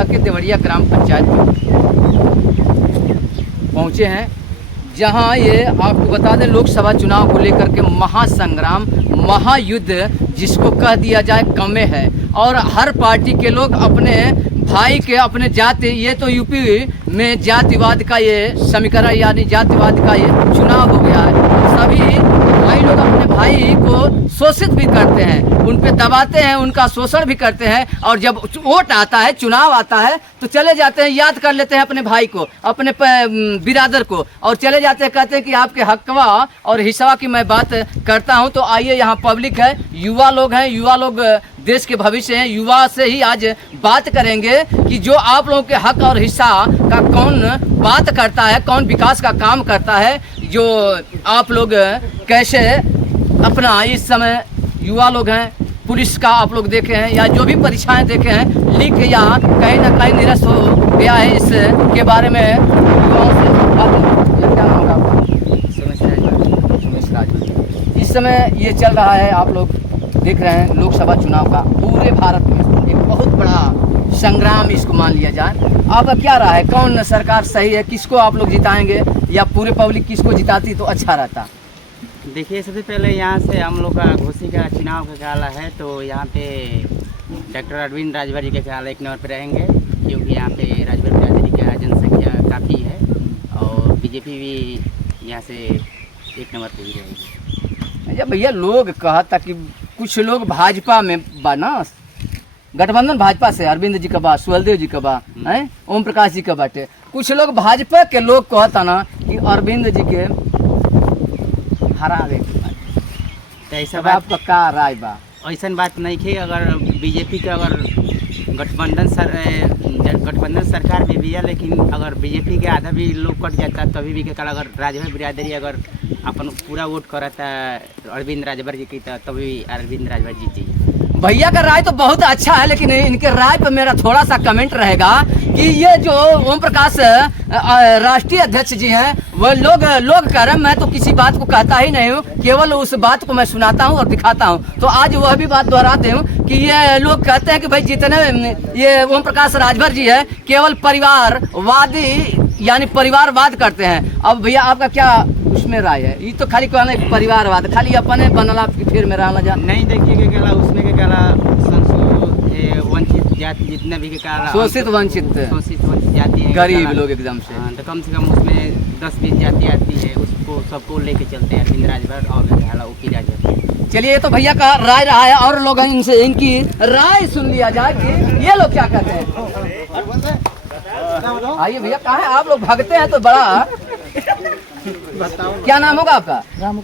जिला के देवरिया ग्राम पंचायत में पहुँचे हैं, जहां ये आपको बता दें लोकसभा चुनाव को लेकर के महासंग्राम, महायुद्ध जिसको कह दिया जाए कमे है। और हर पार्टी के लोग अपने भाई के, अपने जाति, ये तो यूपी में जातिवाद का ये समीकरण यानी जातिवाद का ये चुनाव हो गया है। सभी भाई लोग अपने भाई को शोषित भी करते हैं, उन पे दबाते हैं, उनका शोषण भी करते हैं। और जब वोट आता है, चुनाव आता है, तो चले जाते हैं, याद कर लेते हैं अपने भाई को, अपने बिरादर को, और चले जाते हैं, कहते हैं कि आपके हकवा और हिस्सा की मैं बात करता हूं। तो आइए, यहाँ पब्लिक है, युवा लोग हैं, युवा लोग देश के भविष्य हैं। युवा से ही आज बात करेंगे कि जो आप लोगों के हक और हिस्सा का कौन बात करता है, कौन विकास का काम करता है, जो आप लोग कैसे अपना इस समय युवा लोग हैं, पुलिस का आप लोग देखे हैं या जो भी परीक्षाएं देखे हैं, लिख या कहीं ना कहीं निरस्त हो गया है। इसके बारे में युवाओं से बात क्या होगा? सुमेश राज। इस समय ये चल रहा है, आप लोग देख रहे हैं, लोकसभा चुनाव का पूरे भारत में एक बहुत बड़ा संग्राम इसको मान लिया जाए। आपका क्या राय है, कौन सरकार सही है, किसको आप लोग जिताएंगे, या पूरे पब्लिक किसको जिताती तो अच्छा रहता? देखिए, सबसे पहले यहाँ से हम लोग का घोसी का चुनाव का ख्याल है, तो यहाँ पे डॉक्टर अरविंद राजभर जी के ख्याल 1 नंबर पे रहेंगे, क्योंकि यहाँ पे राजभर बिरादरी की जनसंख्या काफ़ी है और बीजेपी भी यहाँ से 1 नंबर पे ही रहेगी। अच्छा भैया, लोग कहता कि कुछ लोग भाजपा में बा ना, गठबंधन भाजपा से अरविंद जी का बा, सुहलदेव जी का बा, हैं ओम प्रकाश जी का बाटे, कुछ लोग भाजपा के लोग कहता ना कि अरविंद जी के हरा गए। तो ऐसा आपका का राय बा? ऐसा बात नहीं है, अगर बीजेपी का अगर गठबंधन सरकार में भी है, लेकिन अगर बीजेपी के आधा भी लोग कट जाता तभी भी के अगर राजभर बिरादरी अगर अपन पूरा वोट कराता अरविंद राजभर जी की, तभी अरविंद राजभर जीती। भैया का राय तो बहुत अच्छा है, लेकिन इनके राय पर मेरा थोड़ा सा कमेंट रहेगा कि ये जो ओम प्रकाश राष्ट्रीय अध्यक्ष जी हैं, वो लोग कह रहे हैं, मैं तो किसी बात को कहता ही नहीं हूँ, केवल उस बात को मैं सुनाता हूँ और दिखाता हूँ। तो आज वह भी बात दोहराते हूँ कि ये लोग कहते हैं कि भाई जितने ये ओम प्रकाश राजभर जी है केवल परिवारवादी यानी परिवारवाद करते हैं। अब भैया आपका क्या उसमें राय है? ये तो खाली कहना परिवारवाद, खाली अपने बनला फिर में रहना जा नहीं। देखिए के कहला उसमें के कहला वंचित जाति जितने भी के कहला शोषित वंचित जाति है, गरीब लोग एकदम से, तो कम से कम उसमें 10-20 जाति आती है, उसको सबको लेके चलते हैं अरविंद राजभर और कहला ओपी राजभर। चलिए, तो भैया का राय रहा है, और लोग इनसे इनकी राय सुन लिया जाए कि ये लोग क्या कहते हैं। आइए भैया, कहाँ है आप लोग? भागते हैं तो बड़ा। क्या नाम होगा आपका? रामू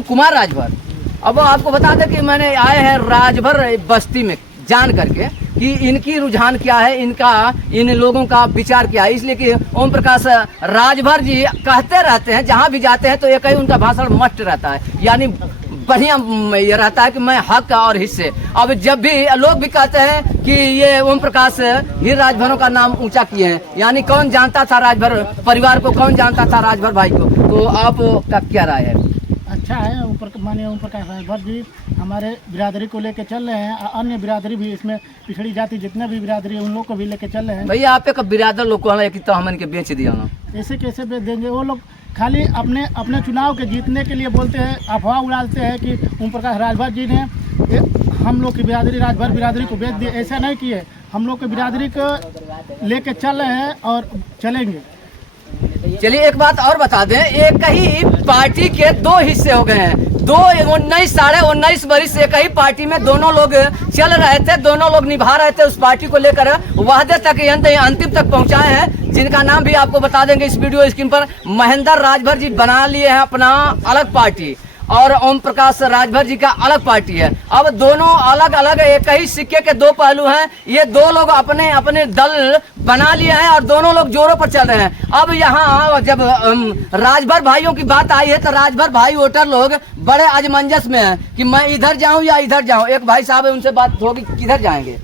कुमार राजभर। अब आपको बता दें कि मैंने आए हैं राजभर बस्ती में जान करके कि इनकी रुझान क्या है, इनका इन लोगों का विचार क्या है। इसलिए कि ओम प्रकाश राजभर जी कहते रहते हैं, जहाँ भी जाते हैं तो एक ही उनका भाषण मस्ट रहता है, यानी बढ़िया ये रहता है कि मैं हक और हिस्से। अब जब भी लोग भी कहते हैं कि ये ओम प्रकाश ही राजभरों का नाम ऊंचा किए हैं, यानी कौन जानता था राजभर परिवार को, कौन जानता था राजभर भाई को। तो आपका क्या राय है? अच्छा है, माननीय ओम प्रकाश राजभर जी हमारे बिरादरी को लेके चल रहे हैं, अन्य बिरादरी भी इसमें पिछड़ी जाति जितने भी बिरादरी है उन लोग को भी लेके चल रहे हैं। भैया आप एक बिरादर लोग को कि तो हमन के बेच दिया ना, ऐसे कैसे बेच देंगे? वो लोग खाली अपने चुनाव के जीतने के लिए बोलते हैं, अफवाह उड़ाते हैं कि ओम प्रकाश राजभर जी ने हम लोग की बिरादरी राजभर बिरादरी को बेच दिए। ऐसा नहीं किए, हम लोग की बिरादरी को लेके चल रहे हैं और चलेंगे। चलिए, एक बात और बता दें, एक ही पार्टी के 2 हिस्से हो गए हैं, 19 साढ़े 19 वर्ष एक ही पार्टी में दोनों लोग चल रहे थे, दोनों लोग निभा रहे थे उस पार्टी को लेकर, वादे तक अंतिम तक पहुंचाए हैं, जिनका नाम भी आपको बता देंगे इस वीडियो स्क्रीन पर। महेंद्र राजभर जी बना लिए हैं अपना अलग पार्टी, और ओम प्रकाश राजभर जी का अलग पार्टी है। अब दोनों अलग अलग एक ही सिक्के के 2 पहलू हैं। ये 2 लोग अपने अपने दल बना लिए हैं और दोनों लोग जोरों पर चल रहे हैं। अब यहाँ जब राजभर भाइयों की बात आई है तो राजभर भाई वोटर लोग बड़े अजमंजस में हैं कि मैं इधर जाऊं या इधर जाऊं। एक भाई साहब है, उनसे बात होगी, किधर जाएंगे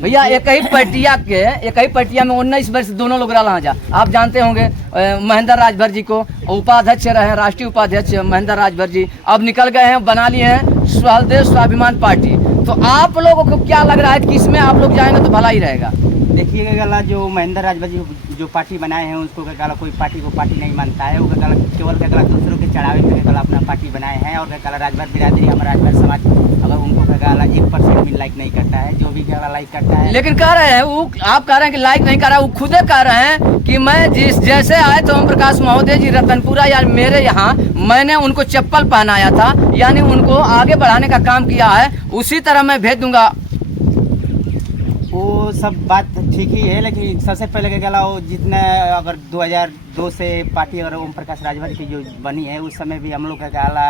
भैया? एक ही पटिया में 19 वर्ष दोनों लोग रहा जा। आप जानते होंगे महेंद्र राजभर जी को, उपाध्यक्ष रहे, राष्ट्रीय उपाध्यक्ष महेंद्र राजभर जी। अब निकल गए हैं, बना लिए हैं सुहलदेव स्वाभिमान पार्टी। तो आप लोगों को क्या लग रहा है कि इसमें आप लोग जाएंगे तो भला ही रहेगा? देखिएगा गला जो महेंद्र राजभर जी जो पार्टी बनाए हैं उसको क्या गला कोई पार्टी को पार्टी नहीं मानता है। वो क्या गला केवल क्या गला दूसरों के चढ़ावे पे गला अपना पार्टी बनाए हैं। और क्या गला राजभर बिरादरी हमारा राजभर समाज अगर उनको क्या गला 1% भी लाइक नहीं करता है, जो भी क्या गला लाइक करता है। लेकिन कह रहे हैं वो, आप कह रहे हैं कि लाइक नहीं कर रहा, वो खुदे कह रहे हैं कि मैं जिस जैसे आए तो ओम प्रकाश महोदय जी रतनपुरा या मेरे यहाँ मैंने उनको चप्पल पहनाया था, यानी उनको आगे बढ़ाने का काम किया है, उसी तरह मैं भेज दूंगा। वो सब बात ठीक ही है, लेकिन सबसे पहले क्या गला वो जितने अगर 2002 से पार्टी अगर ओम प्रकाश राजभर की जो बनी है उस समय भी हम लोग का गला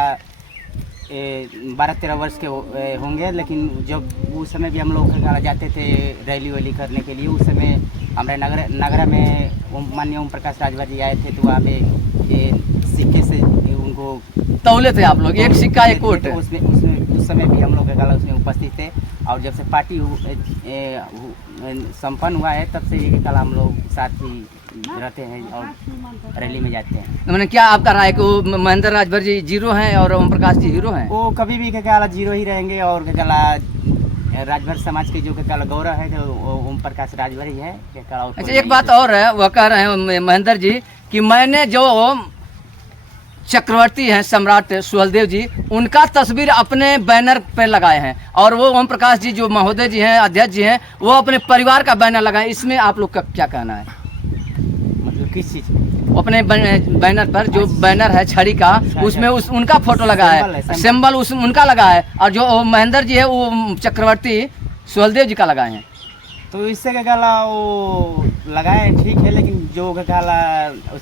12-13 वर्ष के होंगे। लेकिन जब उस समय भी हम लोग का गला जाते थे रैली वैली करने के लिए, उस समय हमारे नगरा में माननीय ओम प्रकाश राजभर जी आए थे तो वहाँ पे सिक्के से उनको तौले थे आप लोग, एक सिक्का एक वोट। उसमें उस समय भी हम लोग का गला उसमें उपस्थित थे। और जब से पार्टी संपन्न हुआ है तब से ये कल हम लोग साथ ही रहते हैं और रैली में जाते हैं। तो मैंने क्या आपका राय को महेंद्र राजभर जी जीरो हैं और ओम प्रकाश जी हीरो हैं? वो कभी भी क्या जीरो ही रहेंगे। और क्या राजभर समाज के जो क्या गौरव है जो ओम प्रकाश राजभर ही है। अच्छा, एक बात और है, वह कह रहे हैं महेंद्र जी कि मैंने जो चक्रवर्ती हैं सम्राट सुहलदेव जी, उनका तस्वीर अपने बैनर पे लगाए हैं और वो ओम प्रकाश जी जो महोदय जी हैं अध्यक्ष जी हैं वो अपने परिवार का बैनर लगाए। इसमें आप लोग का क्या कहना है? मतलब किस चीज़? अपने बैनर पर जो बैनर है छड़ी का, उसमें उनका फोटो लगा है, सिंबल उनका लगा है, और जो महेंद्र जी है वो चक्रवर्ती सुहलदेव जी का लगाए हैं। तो इससे क्या गाला वो लगाए ठीक है, लेकिन जो क्या गाला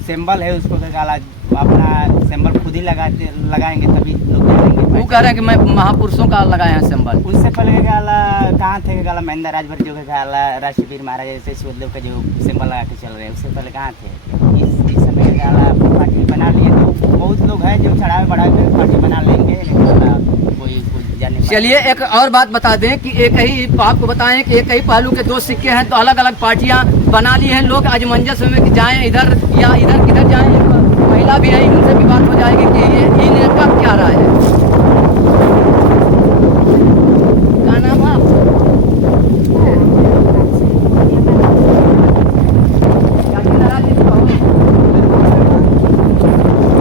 सिंबल है उसको क्या गाला अपना सिंबल खुद ही लगाएंगे तभी लोग देखेंगे। वो कह रहे हैं कि मैं महापुरुषों का लगाए हैं सिंबल। उससे पहले क्या गाला कहाँ थे क्या गाला महेंद्र राजभर जो क्या गाला राष्ट्रवीर महाराज जैसे सुहलदेव का जो सिंबल लगा के चल रहे हैं, उससे पहले कहाँ थे? इस समय क्या गाला पार्टी बना लिए तो बहुत लोग हैं जो चढ़ावे बढ़ावे पार्टी बना लेंगे, लेकिन कोई जाने। चलिए एक और बात बता दें कि एक ही आपको बताएं कि एक ही पहलू के दो सिक्के हैं, तो अलग अलग पार्टियां बना ली हैं लोग अजमंजस में कि जाएं इधर या इधर किधर जाएं। महिला भी है, इनसे भी बात हो जाएगी कि ये इनका क्या राय है। क्या नाम है आपका?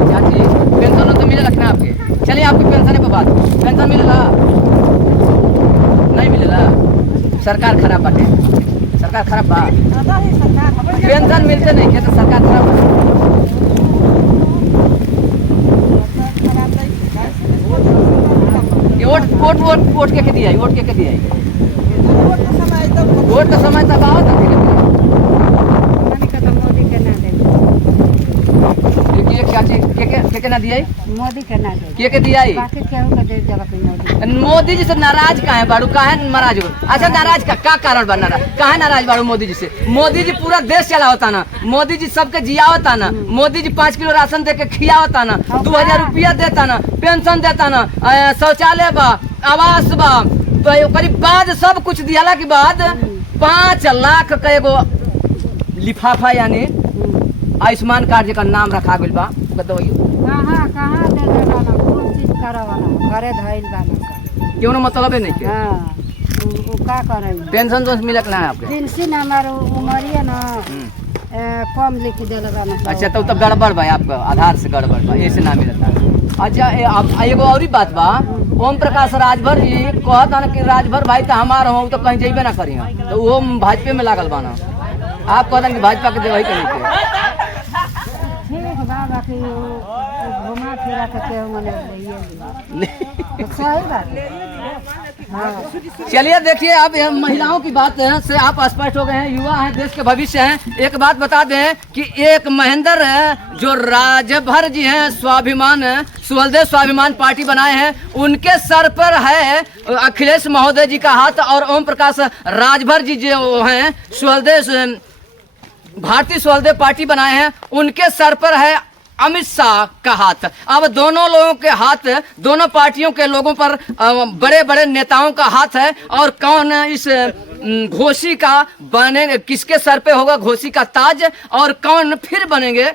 चाची पेंशन तो मिले रखना आपके। चलिए आपकी पेंशन पे बात, पेंशन मिलेगा नहीं मिलेगा? सरकार खराब बाटे, सरकार खराब बा, पेंशन मिलते नहीं क्या तो सरकार खराब बा। वोट के दिया, वोट के दिया, वोट का समय तक आओ तक के ना दिया मोदी के ना दे के दिया बाकी केहू के दे देगा कि मोदी जी से नाराज काहे बाड़ू? काहे नाराज हो? अच्छा नाराज का कारण बा? नाराज काहे नाराज बाड़ू मोदी जी से? मोदी जी पूरा देश चलावता ना, मोदी जी सबके जियावता ना, मोदी जी 5 किलो राशन दे के खियावता ना, 2000 रुपया देता ना, पेंशन देता ना, शौचालय बा, आवास बा, करीब बाद सब कुछ दियाला के बाद 5 लाख का एगो लिफाफा यानी आयुष्मान कार्ड का नाम रखा गइल बा। बताइए कहाँ दे देगा ना, कौन चीज करवाना घरे धइल बाना क्यों ना मतलब है नहीं के? हाँ वो का करेंगे? पेंशन तो मिलक ना है आपके? पेंशन हमारे उमरिया ना कम लिख देगा ना। अच्छा तो गड़बड़ बा, आपका आधार से गड़बड़ बा, ऐसे ना मिलता। अच्छा एगो और बात बा, ओम प्रकाश राजभर जी कहता ना कि राजभर भाई तो हमार हो तो कहीं जेबे ना करी, तो वो भाजपा में लागल बाना, आप कहता कि भाजपा के देवही के नहीं ठीक बा, बाकी घुमा फिरा के केहू मने तो सही बात है। हाँ चलिए देखिए अब महिलाओं की बात से आप स्पष्ट हो गए हैं, युवा हैं, देश के भविष्य हैं। एक बात बता दें कि एक महेंद्र जो राजभर जी हैं स्वाभिमान सुहलदेव स्वाभिमान पार्टी बनाए हैं, उनके सर पर है अखिलेश महोदय जी का हाथ, और ओम प्रकाश राजभर जी जो हैं सुहलदेव भारतीय सुहलदेव पार्टी बनाए हैं, उनके सर पर है अमित शाह का हाथ। अब दोनों लोगों के हाथ, दोनों पार्टियों के लोगों पर बड़े बड़े नेताओं का हाथ है, और कौन इस घोषी का बने, किसके सर पे होगा घोषी का ताज, और कौन फिर बनेंगे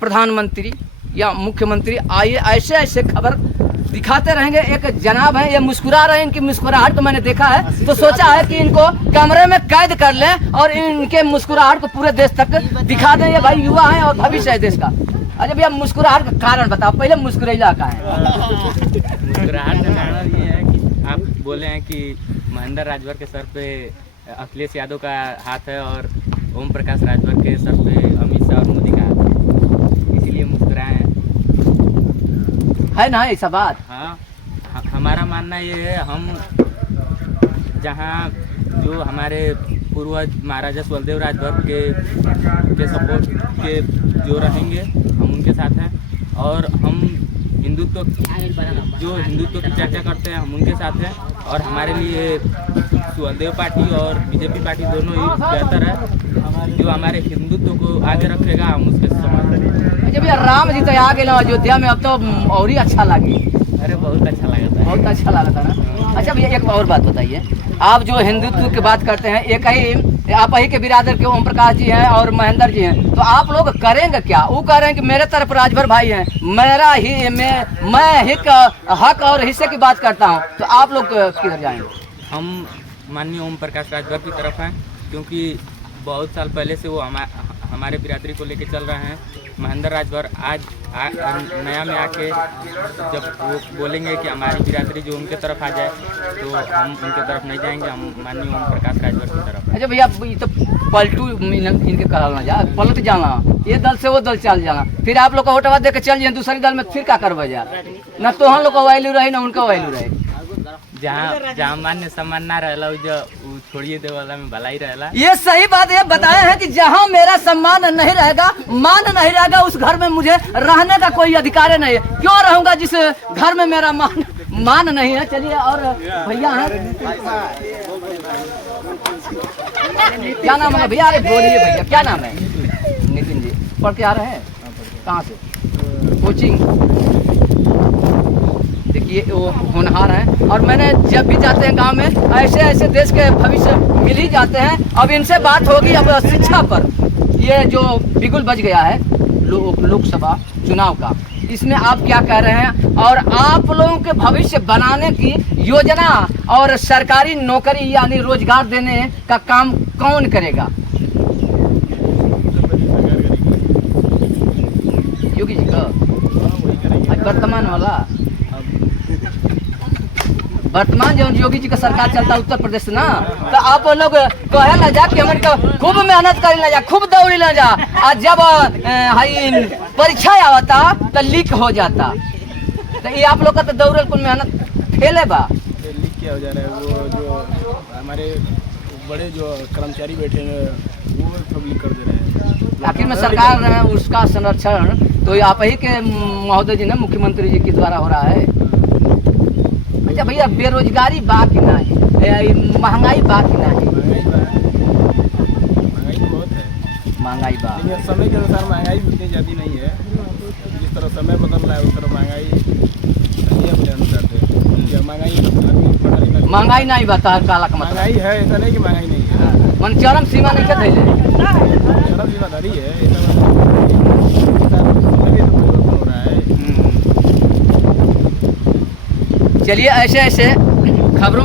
प्रधानमंत्री या मुख्यमंत्री। आइए ऐसे ऐसे खबर दिखाते रहेंगे। एक जनाब है, ये मुस्कुरा रहे हैं, इनकी मुस्कुराहट को मैंने देखा है तो सोचा है कि इनको कमरे में कैद कर लें और इनके मुस्कुराहट को पूरे देश तक दिखा दें। ये भाई युवा है और भविष्य है देश का। अच्छा भैया, मुस्कुराहट का कारण बताओ, पहले मुस्कुराइला का है। मुस्कुराहट का कारण ये है कि आप बोले हैं कि महेंद्र राजभर के सर पे अखिलेश यादव का हाथ है और ओम प्रकाश राजभर के सर पे अमित शाह और मोदी का हाथ है, इसीलिए मुस्कुराए हैं। है ना ऐसा बात? हाँ, हमारा मानना ये है, हम जहाँ जो हमारे पूर्वज महाराजा सुहेलदेव राजभर के सपोर्ट के जो रहेंगे हम उनके साथ हैं, और हम हिंदुत्व की चर्चा करते हैं हम उनके साथ हैं, और हमारे लिए सुहेलदेव पार्टी और बीजेपी पार्टी दोनों ही बेहतर है। जो हमारे हिंदुत्व को आगे रखेगा हम उसके समर्थन हैं। अच्छा भैया, राम जी तो आ गए ना अयोध्या में, अब तो और ही अच्छा लगी। अरे बहुत अच्छा लगा था, बहुत अच्छा लगा था ना। अच्छा भैया, एक और बात बताइए, आप जो हिंदुत्व की बात करते हैं, एक ही आप ही के बिरादर के ओम प्रकाश जी हैं और महेंद्र जी हैं, तो आप लोग करेंगे क्या? वो कह रहे हैं कि मेरे तरफ राजभर भाई हैं, मेरा ही मैं ही हक और हिस्से की बात करता हूँ, तो आप लोग किधर जाएंगे? हम माननीय ओम प्रकाश राजभर की तरफ हैं, क्योंकि बहुत साल पहले से वो हमारे बिरादरी को लेके चल रहे हैं। महेंद्र राजभर आज नया में आके जब वो बोलेंगे कि हमारी बिरादरी जो उनके तरफ आ जाए, तो हम उनके तरफ नहीं जाएंगे, हम माननीय ओम प्रकाश राजभर की तरफ हैं। अच्छा भैया, ये तो पलटू इनके कहना जा, पलट जाना, ये दल से वो दल चल जाना, फिर आप लोग का वोटवा दे के चल जाए दूसरी दल में, फिर क्या करवा जा? न तो हम लोग का वैल्यू रहे, ना उनका वैल्यू रहे। जहाँ मान्य सम्मान ना रहला जो छोड़िए दे वाला में भलाई रहला। ये सही बात ये बताया है कि जहाँ मेरा सम्मान नहीं रहेगा, मान नहीं रहेगा, उस घर में मुझे रहने का कोई अधिकार नहीं है। क्यों रहूंगा जिस घर में मेरा मान नहीं है? चलिए, और भैया हैं, क्या नाम है भैया? अरे बोलिए भैया, क्या नाम है? नितिन जी। पढ़ के आ रहे हैं? कहाँ से? कोचिंग? देखिए, वो होनहार हैं, और मैंने जब भी जाते हैं गांव में, ऐसे ऐसे देश के भविष्य मिल ही जाते हैं। अब इनसे बात होगी अब शिक्षा पर। ये जो बिगुल बज गया है लोकसभा चुनाव का, इसमें आप क्या कह रहे हैं? और आप लोगों के भविष्य बनाने की योजना और सरकारी नौकरी यानी रोजगार देने का काम कौन करेगा? योगी जी का वर्तमान वाला, वर्तमान जो योगी जी का सरकार चलता है उत्तर प्रदेश ना, तो आप लोग कहे ना जा कि हमन का खूब मेहनत करे ना जा, खूब दौड़ी ना जा, और जब परीक्षा आवता तो लीक हो जाता, तो ये आप लोग का तो दौड़ल कुल मेहनत फेले बा। लीक क्या हो जा रहा है? वो जो हमारे बड़े जो कर्मचारी बैठे हैं वो सब लीक कर दे रहे हैं। आखिर में सरकार उसका संरक्षण तो आप ही के महोदय जी ने, मुख्यमंत्री जी के द्वारा हो रहा है। अच्छा भैया, बेरोजगारी बाकी नहीं, महंगाई बाकी नहीं? महंगाई तो बहुत है, महंगाई बा, लेकिन समय के अनुसार महंगाई उतनी ज़्यादा नहीं है। जिस तरह समय बदल रहा है उस तरह महंगाई अपने अनुसार से महंगाई महंगाई नहीं बता काला का मतलब महंगाई है, ऐसा नहीं कि महंगाई नहीं है। मन चरम सीमा नहीं के धैले, चरम सीमा धरी है, ऐसा परिवर्तन हो रहा है। चलिए, ऐसे ऐसे खबरों